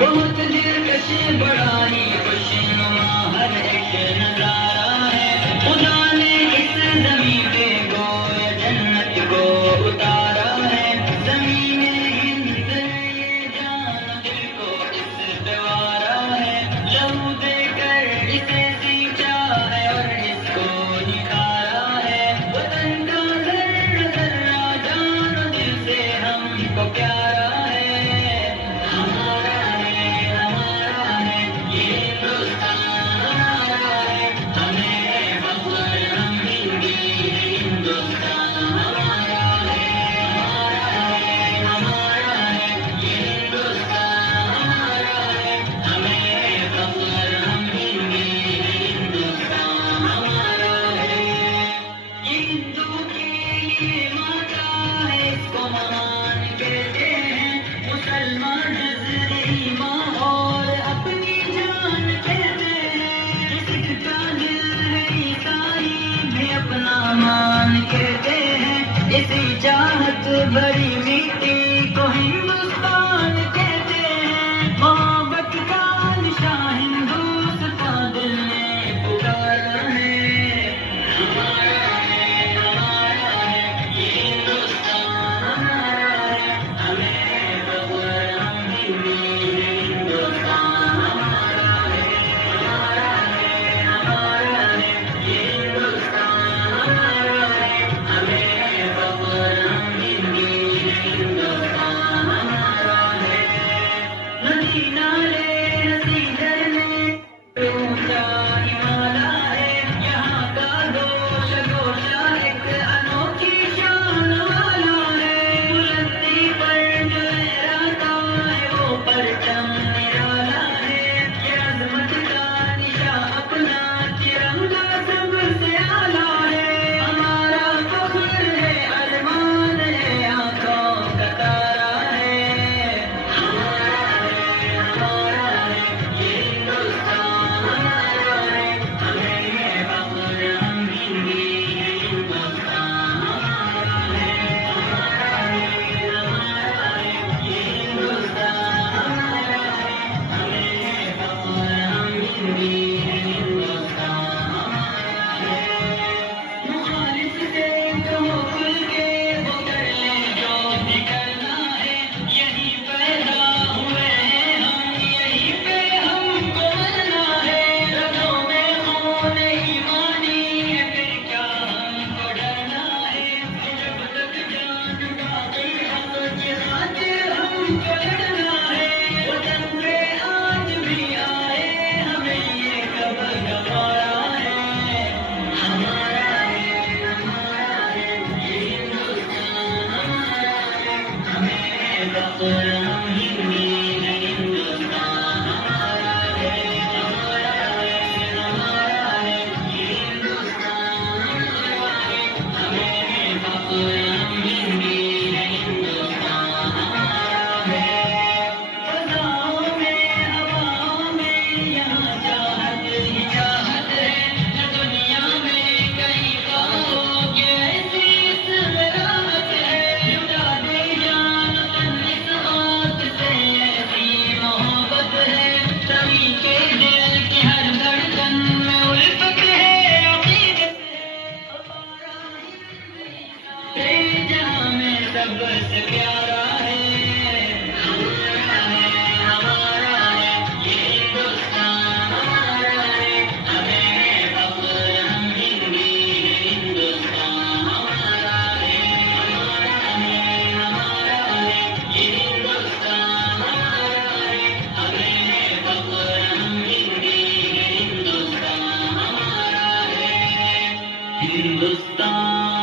बहुत दिलकश बड़ा ही खुशनुमा हर एक नजारा है। खुदा ने इस जमीन पे गोया जन्नत को उतारा है। जमीन हिंद ने जाना दिल को इस द्वारा है। लहू देकर इसे सींचा है और इसको निखारा है। वतन का जर्रा जर्रा जानो दिल से हमको प्यारा है। हमारा मुसलमान जज़्बे ईमान और अपनी जान कहते हैं। इसका दिल है ईसाई भी अपना मान कहते हैं। इसी चाहत बड़ी मीठी को हिंदुस्तान कहते हैं। मोहब्बत का निशान हिंदुस्तान दिल ने पुकारा है। हमारा है, हमारा है, ये हिंदुस्तान हमारा है। हमें खबर हम हिंदी हैं, हिंदुस्तान हमारा है। हमारा है, हमारा है, ये हिंदुस्तान हमारा है। हमें खबर हम हिंदी हैं, हिंदुस्तान हमारा है। नदी नाले हंसी झरने ऊंचा हिमालय है। यहाँ का गोश गोशा एक अनोखी शान वाला है। बुलंदी पर जो लहराता है वो परचम निराला है। ये अज़मत का निशा अपना तिरंगा सबसे आला है। हमारा फख्र है, अरमान है, आंखों का तारा है। हमारा है, हमारा है, ये हिंदुस्तान हमारा है। हमें फख्र हम हिंदी हैं, हिंदुस्तान हमारा है। हमारा है, हमारा है, ये हिंदुस्तान हमारा है। हमें फख्र हम हिंदी हैं, हिंदुस्तान हमारा है। मुखालिफ से कहो खुल के वो कर ले जो भी करना है। यहीं पैदा हुए हैं हम, यहीं पे हमको मरना है। रगों में खून ईमानी है, फिर क्या हमको डरना है। जब तक जान बाकी हक के खातिर हमको लड़ना है। वतन पे आज भी आए हमें ये कब गवारा है। हमारा है, हमारा है, ये हिंदुस्तान हमारा है। हमें फख्र हम हिंदी हैं, हिंदुस्तान हमारा है। हमारा है, हमारा है, ये हिंदुस्तान हमारा है। हमें फख्र हम हिंदी हैं, हिंदुस्तान हमारा है। फज़ाओं में हवाओं में यहाँ चाहत ही चाहत है। न दुनिया में कहीं पाओ कि ऐसी इसमें राहत है। लुटा दे जान तन इस बात से, ऐसी मोहब्बत है। सभी के दिल की हर धड़कन में उल्फत है, अक़ीदत है। हमारा हिंद जहाँ में सबसे प्यारा है। हमारा है, हमारा है, ये हिंदुस्तान हमारा है। हमें फख्र हम हिंदी हैं, हिंदुस्तान हमारा है। हमारा है, हमारा है, ये हिंदुस्तान हमारा है। हमें फख्र हम हिंदी हैं, हिंदुस्तान हमारा है। हिंदुस्तान